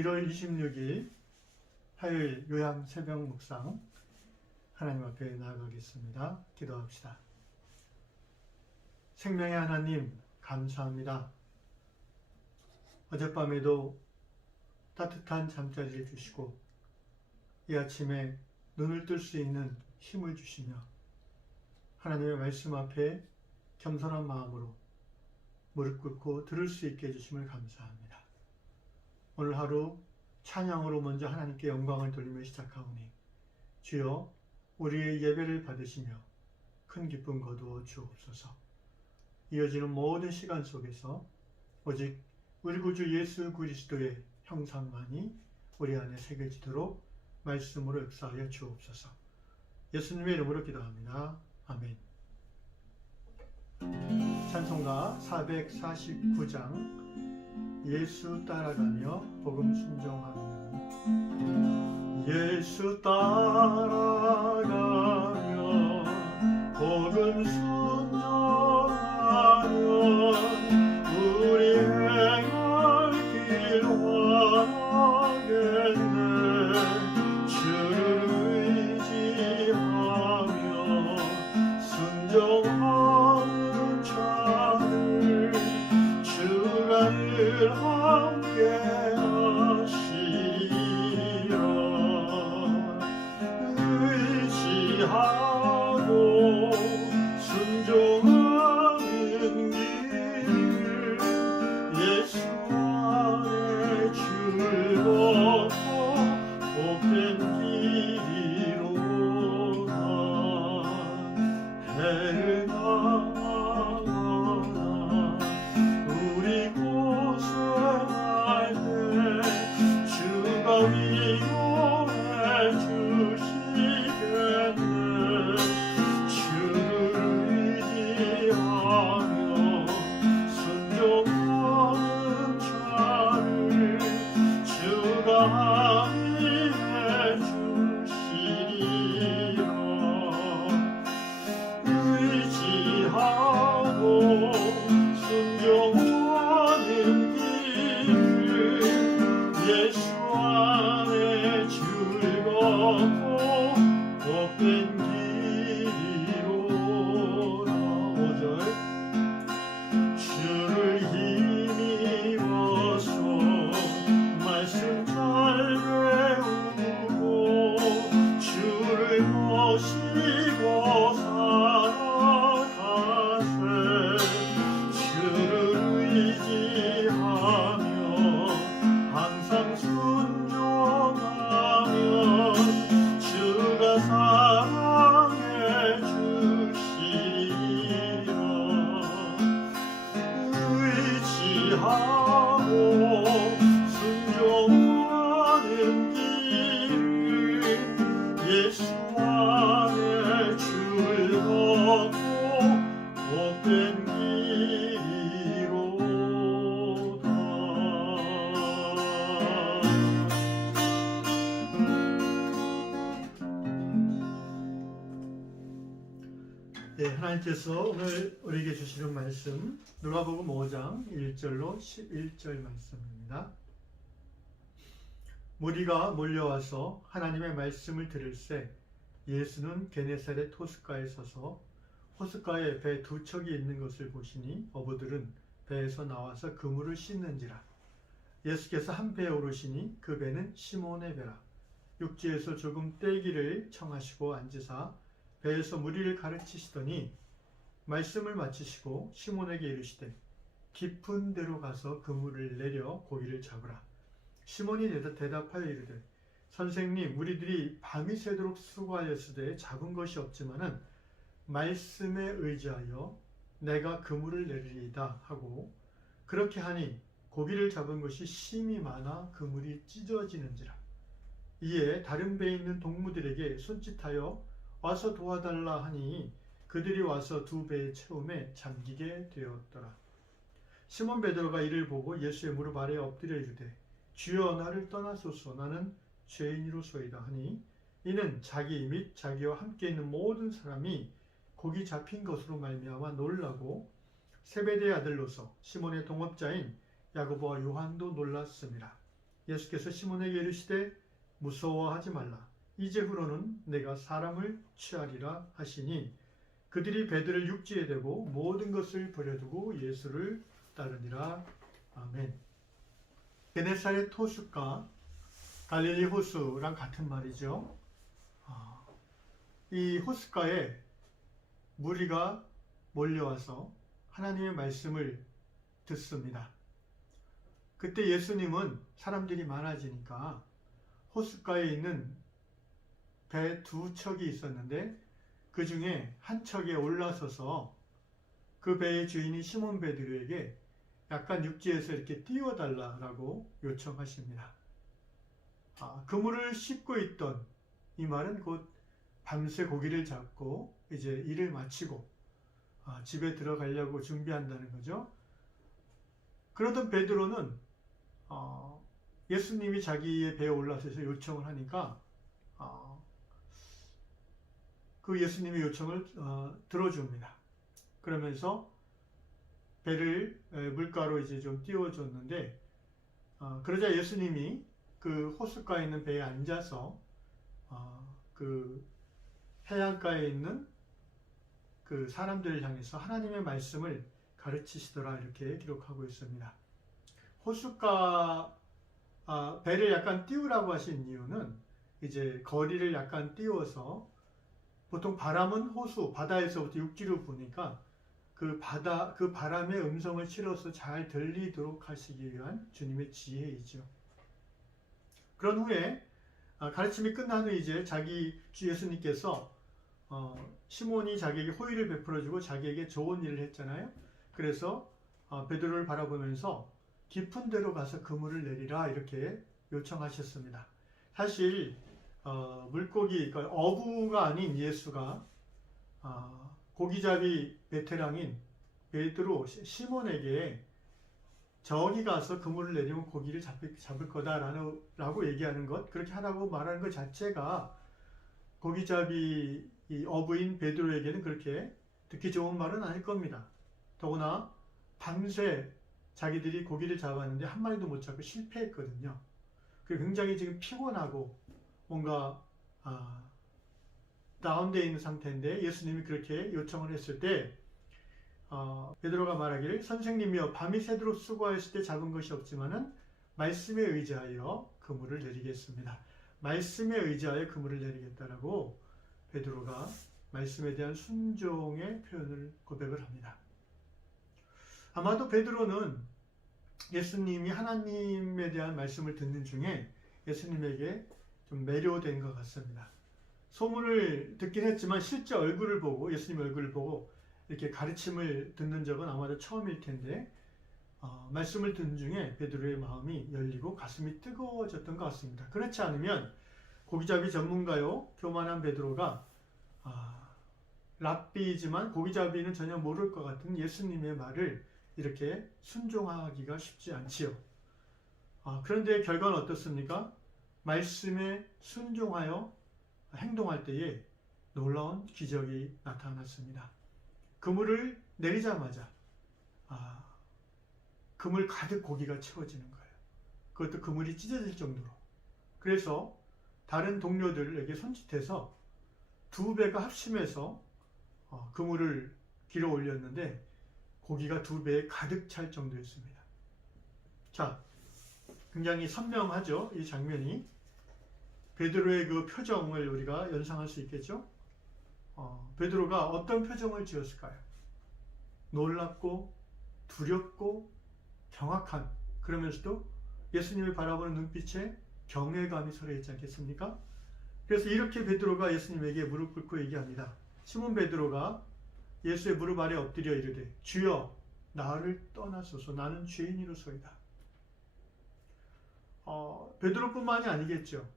1월 26일 화요일 요양 새벽 묵상 하나님 앞에 나아가겠습니다. 기도합시다. 생명의 하나님 감사합니다. 어젯밤에도 따뜻한 잠자리를 주시고 이 아침에 눈을 뜰 수 있는 힘을 주시며 하나님의 말씀 앞에 겸손한 마음으로 무릎 꿇고 들을 수 있게 해주심을 감사합니다. 오늘 하루 찬양으로 먼저 하나님께 영광을 돌리며 시작하오니 주여 우리의 예배를 받으시며 큰 기쁨 거두어 주옵소서. 이어지는 모든 시간 속에서 오직 우리 구주 예수 그리스도의 형상만이 우리 안에 새겨지도록 말씀으로 역사하여 주옵소서. 예수님의 이름으로 기도합니다. 아멘. 찬송가 449장 예수 따라가며 복음 순종하며 예수 따라가며 복음 순종하며 우리 행할 길 원하겠네 주를 의지하며 순종하는 자를 주가 늘 함께 하시리라. 의지하고 순종하는 길 예수 안에 즐겁고 복된 길이로다. 해를 당하거나 우리 고생할 때 주가 위로해 주시겠네. 주를 의지하며 순종하는 자를 주가 함께해 주시리라. 의지하고 순종하는 길 예수 안에 즐겁고 복된 길이로다. 5절 주를 힘입어서 말씀 잘 배우고 주를 모시고 살아가세. 주를 의지하며 항상 순종하면 주가 사랑해 주시리라. 의지하고 순종하는 길 예수 안에 즐겁고 복된 길이로다. 하나님께서 오늘 우리에게 주시는 말씀 누가복음 5장 1절로 11절 말씀입니다. 무리가 몰려와서 하나님의 말씀을 들을새 예수는 게네사렛 호숫가에 서서 호숫가에 배 두 척이 있는 것을 보시니 어부들은 배에서 나와서 그물을 씻는지라. 예수께서 한 배에 오르시니 그 배는 시몬의 배라. 육지에서 조금 떼기를 청하시고 앉으사 배에서 무리를 가르치시더니 말씀을 마치시고 시몬에게 이르시되 깊은 데로 가서 그물을 내려 고기를 잡으라. 시몬이 대답하여 이르되 선생님 우리들이 밤이 새도록 수고하였으되 잡은 것이 없지만은 말씀에 의지하여 내가 그물을 내리리이다 하고 그렇게 하니 고기를 잡은 것이 심히 많아 그물이 찢어지는지라. 이에 다른 배에 있는 동무들에게 손짓하여 와서 도와달라 하니 그들이 와서 두 배의 채움에 잠기게 되었더라. 시몬 베드로가 이를 보고 예수의 무릎 아래에 엎드려 이르되 주여 나를 떠나소서 나는 죄인이로소이다 하니 이는 자기 및 자기와 함께 있는 모든 사람이 고기 잡힌 것으로 말미암아 놀라고 세베대의 아들로서 시몬의 동업자인 야고보와 요한도 놀랐음이라. 예수께서 시몬에게 이르시되 무서워하지 말라. 이제후로는 내가 사람을 취하리라 하시니 그들이 배들을 육지에 대고 모든 것을 버려두고 예수를 따르니라. 아멘. 게네사렛 호숫가, 갈릴리 호수랑 같은 말이죠. 이 호숫가에 무리가 몰려와서 하나님의 말씀을 듣습니다. 그때 예수님은 사람들이 많아지니까 호숫가에 있는 배 두 척이 있었는데 그 중에 한 척에 올라서서 그 배의 주인이 시몬 베드로에게 약간 육지에서 이렇게 띄워달라고 요청하십니다. 그물을 씻고 있던, 이 말은 곧 밤새 고기를 잡고 이제 일을 마치고 집에 들어가려고 준비한다는 거죠. 그러던 베드로는 예수님이 자기의 배에 올라서서 요청을 하니까 그 예수님의 요청을 들어줍니다. 그러면서 배를 물가로 이제 좀 띄워줬는데 그러자 예수님이 그 호숫가에 있는 배에 앉아서 그 해안가에 있는 그 사람들을 향해서 하나님의 말씀을 가르치시더라, 이렇게 기록하고 있습니다. 호숫가 배를 약간 띄우라고 하신 이유는 이제 거리를 약간 띄워서, 보통 바람은 호수, 바다에서부터 육지로 부니까 그 바람의 음성을 실어서 잘 들리도록 하시기 위한 주님의 지혜이죠. 그런 후에 가르침이 끝난 후 이제 주 예수님께서 시몬이 자기에게 호의를 베풀어주고 자기에게 좋은 일을 했잖아요. 그래서 베드로를 바라보면서 깊은 데로 가서 그물을 내리라, 이렇게 요청하셨습니다. 사실 물고기, 그러니까 어부가 아닌 예수가 고기잡이 베테랑인 베드로, 시몬에게 저기 가서 그물을 내리면 고기를 잡을 거다라고 얘기하는 것, 그렇게 하라고 말하는 것 자체가 고기잡이 어부인 베드로에게는 그렇게 듣기 좋은 말은 아닐 겁니다. 더구나 밤새 자기들이 고기를 잡았는데 한 마리도 못 잡고 실패했거든요. 굉장히 지금 피곤하고 뭔가 다운되어 있는 상태인데 예수님이 그렇게 요청을 했을 때 베드로가 말하기를, 선생님이여 밤이 새도록 수고하였을 때 잡은 것이 없지만은 말씀에 의지하여 그물을 내리겠습니다. 말씀에 의지하여 그물을 내리겠다라고 베드로가 말씀에 대한 순종의 표현을 고백을 합니다. 아마도 베드로는 예수님이 하나님에 대한 말씀을 듣는 중에 예수님에게 좀 매료된 것 같습니다. 소문을 듣긴 했지만 실제 얼굴을 보고, 예수님 얼굴을 보고 이렇게 가르침을 듣는 적은 아마도 처음일 텐데 말씀을 듣는 중에 베드로의 마음이 열리고 가슴이 뜨거워졌던 것 같습니다. 그렇지 않으면 고기잡이 전문가요 교만한 베드로가 랍비이지만 고기잡이는 전혀 모를 것 같은 예수님의 말을 이렇게 순종하기가 쉽지 않지요. 그런데 결과는 어떻습니까? 말씀에 순종하여 행동할 때에 놀라운 기적이 나타났습니다. 그물을 내리자마자 그물 가득 고기가 채워지는 거예요. 그것도 그물이 찢어질 정도로. 그래서 다른 동료들에게 손짓해서 두 배가 합심해서 그물을 길어 올렸는데 고기가 두 배에 가득 찰 정도였습니다. 자, 굉장히 선명하죠, 이 장면이. 베드로의 그 표정을 우리가 연상할 수 있겠죠. 베드로가 어떤 표정을 지었을까요? 놀랍고 두렵고 경악한, 그러면서도 예수님을 바라보는 눈빛에 경외감이 서려있지 않겠습니까? 그래서 이렇게 베드로가 예수님에게 무릎 꿇고 얘기합니다. 시몬 베드로가 예수의 무릎 아래 엎드려 이르되, 주여 나를 떠나소서, 나는 죄인이로소이다. 베드로뿐만이 아니겠죠.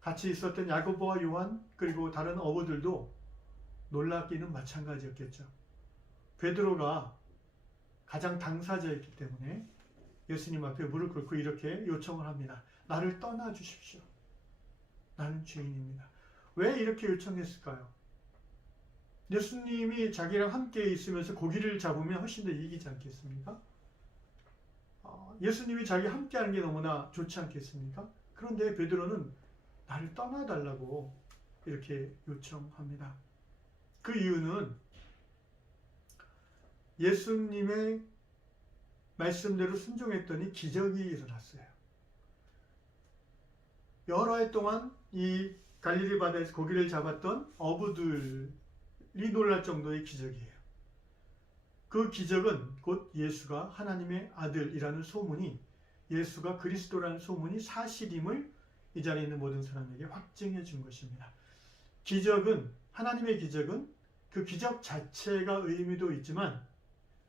같이 있었던 야고보와 요한, 그리고 다른 어부들도 놀랍기는 마찬가지였겠죠. 베드로가 가장 당사자였기 때문에 예수님 앞에 무릎 꿇고 이렇게 요청을 합니다. 나를 떠나 주십시오. 나는 죄인입니다. 왜 이렇게 요청했을까요? 예수님이 자기랑 함께 있으면서 고기를 잡으면 훨씬 더 이기지 않겠습니까? 예수님이 자기 함께하는 게 너무나 좋지 않겠습니까? 그런데 베드로는 나를 떠나달라고 이렇게 요청합니다. 그 이유는 예수님의 말씀대로 순종했더니 기적이 일어났어요. 여러 해 동안 이 갈릴리 바다에서 고기를 잡았던 어부들이 놀랄 정도의 기적이에요. 그 기적은 곧 예수가 하나님의 아들이라는 소문이, 예수가 그리스도라는 소문이 사실임을 이 자리에 있는 모든 사람에게 확증해 준 것입니다. 기적은, 하나님의 기적은 그 기적 자체가 의미도 있지만,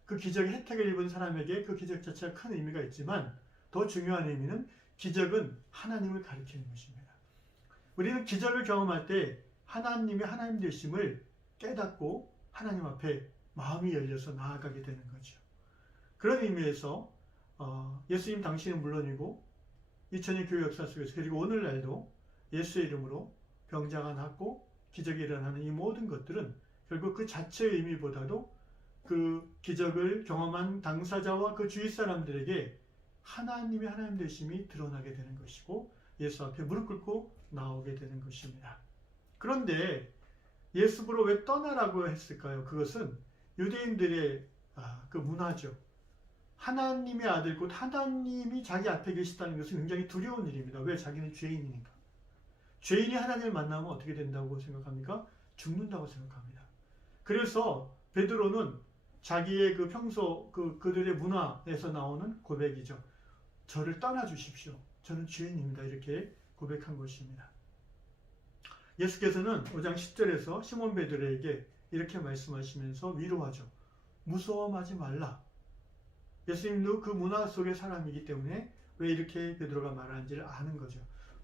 그 기적의 혜택을 입은 사람에게 그 기적 자체가 큰 의미가 있지만, 더 중요한 의미는 기적은 하나님을 가리키는 것입니다. 우리는 기적을 경험할 때 하나님의 하나님 되심을 깨닫고 하나님 앞에 마음이 열려서 나아가게 되는 거죠. 그런 의미에서 예수님 당신은 물론이고 2000년 교회 역사 속에서, 그리고 오늘날도 예수의 이름으로 병자가 낫고 기적이 일어나는 이 모든 것들은 결국 그 자체의 의미보다도 그 기적을 경험한 당사자와 그 주위 사람들에게 하나님의 하나님 되심이 드러나게 되는 것이고, 예수 앞에 무릎 꿇고 나오게 되는 것입니다. 그런데 예수보러 왜 떠나라고 했을까요? 그것은 유대인들의 그 문화죠. 하나님의 아들, 곧 하나님이 자기 앞에 계시다는 것은 굉장히 두려운 일입니다. 왜? 자기는 죄인이니까. 죄인이 하나님을 만나면 어떻게 된다고 생각합니까? 죽는다고 생각합니다. 그래서 베드로는 자기의 그 평소 그들의 문화에서 나오는 고백이죠. 저를 떠나 주십시오. 저는 죄인입니다. 이렇게 고백한 것입니다. 예수께서는 5장 10절에서 시몬 베드로에게 이렇게 말씀하시면서 위로하죠. 무서워하지 말라. 예수님도 그 문화 속의 사람이기 때문에 왜 이렇게 베드로가 말하는지를 아는 거죠.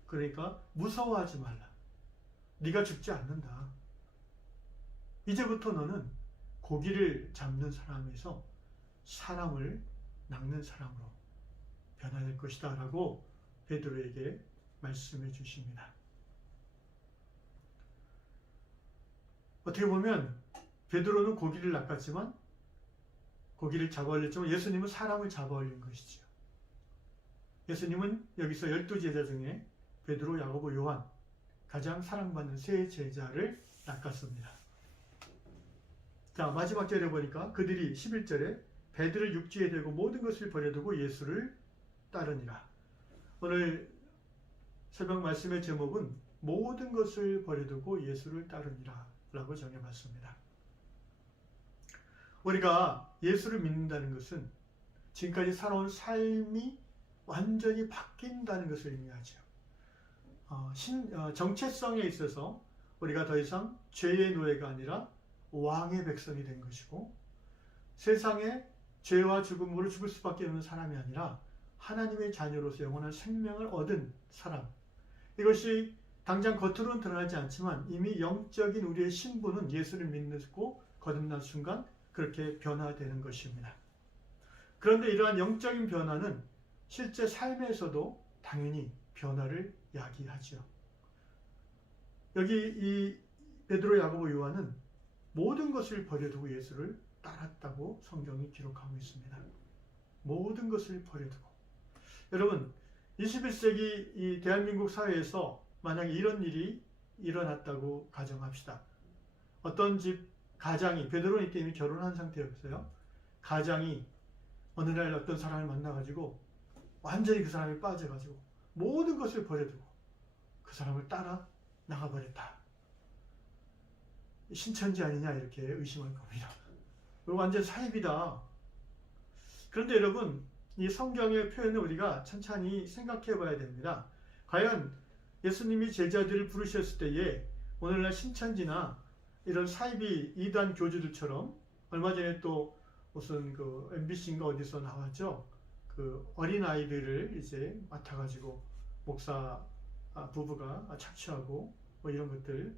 그러니까 무서워하지 말라. 네가 죽지 않는다. 이제부터 너는 고기를 잡는 사람에서 사람을 낚는 사람으로 변화될 것이다 라고 베드로에게 말씀해 주십니다. 어떻게 보면 베드로는 고기를 낚았지만, 고기를 잡아올렸지만 예수님은 사람을 잡아올린 것이죠. 예수님은 여기서 12제자 중에 베드로, 야고보, 요한, 가장 사랑받는 세 제자를 낚았습니다. 자, 마지막 절에 보니까 그들이 11절에 배들을 육지에 대고 모든 것을 버려두고 예수를 따르니라. 오늘 새벽 말씀의 제목은 모든 것을 버려두고 예수를 따르니라 라고 정해봤습니다. 우리가 예수를 믿는다는 것은 지금까지 살아온 삶이 완전히 바뀐다는 것을 의미하죠. 정체성에 있어서 우리가 더 이상 죄의 노예가 아니라 왕의 백성이 된 것이고, 세상에 죄와 죽음으로 죽을 수밖에 없는 사람이 아니라 하나님의 자녀로서 영원한 생명을 얻은 사람. 이것이 당장 겉으로는 드러나지 않지만 이미 영적인 우리의 신분은 예수를 믿고 거듭난 순간 그렇게 변화되는 것입니다. 그런데 이러한 영적인 변화는 실제 삶에서도 당연히 변화를 야기하죠. 여기 이 베드로, 야고보, 요한은 모든 것을 버려두고 예수를 따랐다고 성경이 기록하고 있습니다. 모든 것을 버려두고. 여러분, 21세기 이 대한민국 사회에서 만약에 이런 일이 일어났다고 가정합시다. 어떤 집 가장이, 베드로는 이때 이미 결혼한 상태였어요. 가장이 어느 날 어떤 사람을 만나가지고 완전히 그 사람이 빠져가지고 모든 것을 버려두고 그 사람을 따라 나가버렸다. 신천지 아니냐 이렇게 의심할 겁니다. 완전 사입이다. 그런데 여러분, 이 성경의 표현을 우리가 천천히 생각해 봐야 됩니다. 과연 예수님이 제자들을 부르셨을 때에 오늘날 신천지나 이런 사이비 이단 교주들처럼, 얼마 전에 또 무슨 그 MBC인가 어디서 나왔죠. 그 어린 아이들을 이제 맡아가지고 목사 부부가 착취하고 뭐 이런 것들,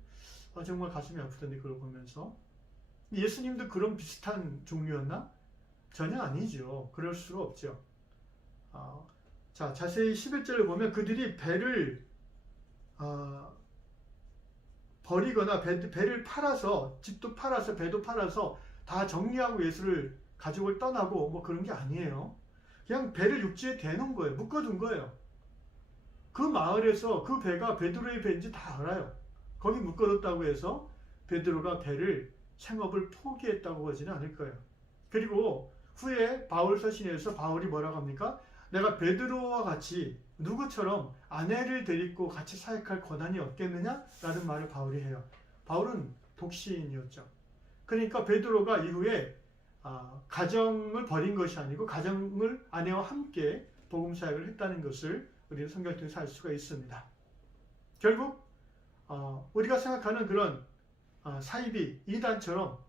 정말 가슴이 아프던데 그걸 보면서. 예수님도 그런 비슷한 종류였나? 전혀 아니죠. 그럴 수가 없죠. 자, 자세히 11절을 보면 그들이 배를 버리거나 배를 팔아서, 집도 팔아서 배도 팔아서 다 정리하고 예수를 가족을 떠나고 뭐 그런 게 아니에요. 그냥 배를 육지에 대놓은 거예요. 묶어둔 거예요. 그 마을에서 그 배가 베드로의 배인지 다 알아요. 거기 묶어뒀다고 해서 베드로가 배를 생업을 포기했다고 하지는 않을 거예요. 그리고 후에 바울 서신에서 바울이 뭐라고 합니까? 내가 베드로와 같이 누구처럼 아내를 데리고 같이 사역할 권한이 없겠느냐? 라는 말을 바울이 해요. 바울은 독신이었죠. 그러니까 베드로가 이후에 가정을 버린 것이 아니고 가정을 아내와 함께 복음 사역을 했다는 것을 우리는 성경을 통해서 알 수가 있습니다. 결국 우리가 생각하는 그런 사이비 이단처럼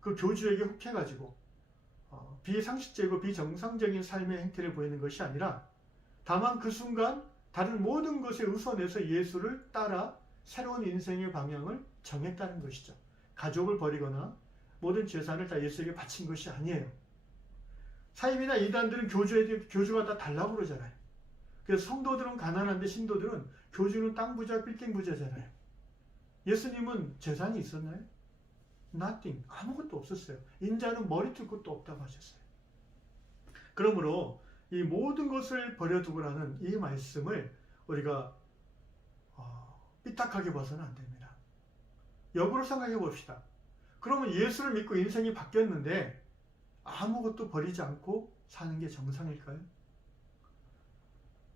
그 교주에게 혹해가지고 비상식적이고 비정상적인 삶의 행태를 보이는 것이 아니라 다만 그 순간 다른 모든 것에 우선해서 예수를 따라 새로운 인생의 방향을 정했다는 것이죠. 가족을 버리거나 모든 재산을 다 예수에게 바친 것이 아니에요. 사이비나 이단들은 교주가 다 달라고 그러잖아요. 그래서 성도들은 가난한데 신도들은 교주는 땅 부자, 빌딩 부자잖아요. 예수님은 재산이 있었나요? Nothing. 아무것도 없었어요. 인자는 머리 털 것도 없다고 하셨어요. 그러므로 이 모든 것을 버려두고라는 이 말씀을 우리가 삐딱하게 봐서는 안 됩니다. 역으로 생각해 봅시다. 그러면 예수를 믿고 인생이 바뀌었는데 아무것도 버리지 않고 사는 게 정상일까요?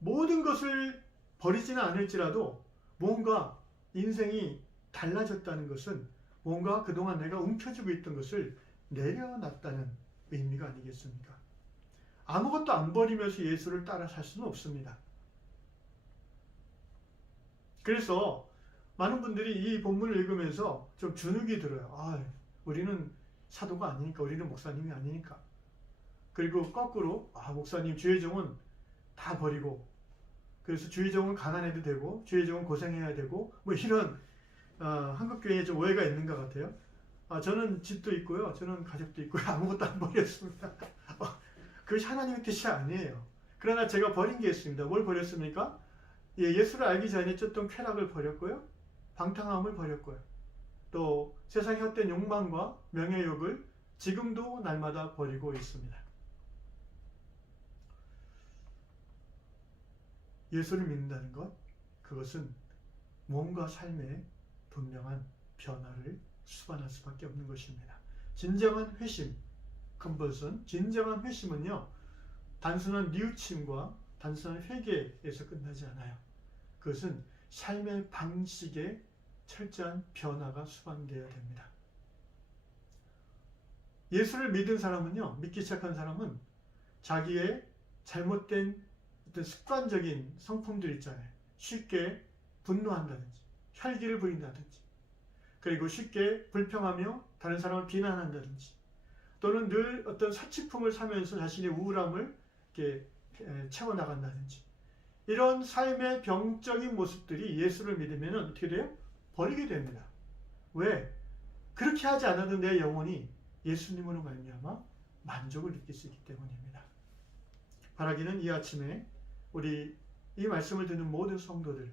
모든 것을 버리지는 않을지라도 뭔가 인생이 달라졌다는 것은 뭔가 그동안 내가 움켜쥐고 있던 것을 내려놨다는 의미가 아니겠습니까? 아무것도 안 버리면서 예수를 따라 살 수는 없습니다. 그래서 많은 분들이 이 본문을 읽으면서 좀 주눅이 들어요. 우리는 사도가 아니니까, 우리는 목사님이 아니니까. 그리고 거꾸로 목사님 주의 종은 다 버리고, 그래서 주의 종은 가난해도 되고 주의 종은 고생해야 되고 뭐 이런 한국교회에 좀 오해가 있는 것 같아요. 저는 집도 있고요, 저는 가족도 있고요, 아무것도 안 버렸습니다. 그것이 하나님의 뜻이 아니에요. 그러나 제가 버린 게 있습니다. 뭘 버렸습니까? 예수를 알기 전에 쫓던 쾌락을 버렸고요, 방탕함을 버렸고요, 또 세상의 헛된 욕망과 명예욕을 지금도 날마다 버리고 있습니다. 예수를 믿는다는 것, 그것은 몸과 삶에 분명한 변화를 수반할 수밖에 없는 것입니다. 진정한 회심, 컨버전, 진정한 회심은요, 단순한 뉘우침과 단순한 회개에서 끝나지 않아요. 그것은 삶의 방식에 철저한 변화가 수반되어야 됩니다. 예수를 믿은 사람은요, 믿기 시작한 사람은 자기의 잘못된 어떤 습관적인 성품들 있잖아요. 쉽게 분노한다든지, 혈기를 부린다든지, 그리고 쉽게 불평하며 다른 사람을 비난한다든지, 또는 늘 어떤 사치품을 사면서 자신의 우울함을 이렇게 채워나간다든지, 이런 삶의 병적인 모습들이 예수를 믿으면 어떻게 돼요? 버리게 됩니다. 왜? 그렇게 하지 않아도 내 영혼이 예수님으로 말미암아 만족을 느낄 수 있기 때문입니다. 바라기는 이 아침에 우리 이 말씀을 듣는 모든 성도들,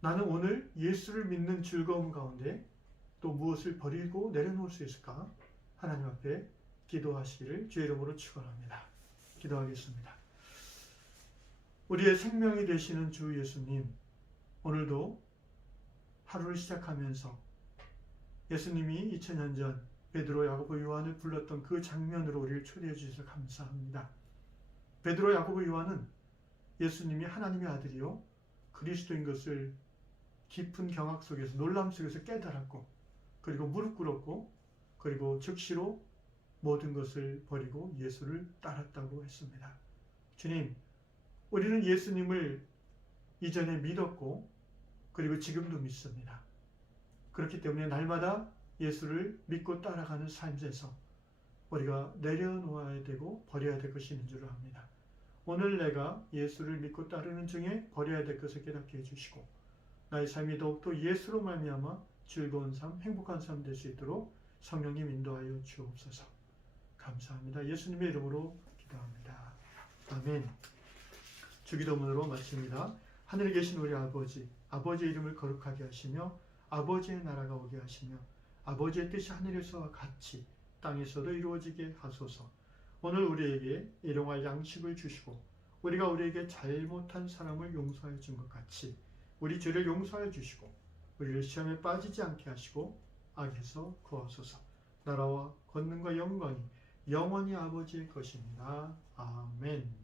나는 오늘 예수를 믿는 즐거움 가운데 또 무엇을 버리고 내려놓을 수 있을까? 하나님 앞에 기도하시기를 주의 이름으로 축원합니다. 기도하겠습니다. 우리의 생명이 되시는 주 예수님, 오늘도 하루를 시작하면서 예수님이 2000년 전 베드로, 야고보, 요한을 불렀던 그 장면으로 우리를 초대해 주셔서 감사합니다. 베드로, 야고보, 요한은 예수님이 하나님의 아들이요 그리스도인 것을 깊은 경악 속에서, 놀람 속에서 깨달았고, 그리고 무릎 꿇었고, 그리고 즉시로 모든 것을 버리고 예수를 따랐다고 했습니다. 주님, 우리는 예수님을 이전에 믿었고 그리고 지금도 믿습니다. 그렇기 때문에 날마다 예수를 믿고 따라가는 삶에서 우리가 내려놓아야 되고 버려야 될 것이 있는 줄 압니다. 오늘 내가 예수를 믿고 따르는 중에 버려야 될 것을 깨닫게 해주시고, 나의 삶이 더욱더 예수로 말미암아 즐거운 삶, 행복한 삶 될 수 있도록 성령님 인도하여 주옵소서. 감사합니다. 예수님의 이름으로 기도합니다. 아멘. 주기도문으로 마칩니다. 하늘에 계신 우리 아버지, 아버지의 이름을 거룩하게 하시며 아버지의 나라가 오게 하시며 아버지의 뜻이 하늘에서와 같이 땅에서도 이루어지게 하소서. 오늘 우리에게 일용할 양식을 주시고 우리가 우리에게 잘못한 사람을 용서해 준 것 같이 우리 죄를 용서해 주시고 우리를 시험에 빠지지 않게 하시고 악에서 구하소서. 나라와 권능과 영광이 영원히 아버지의 것입니다. 아멘.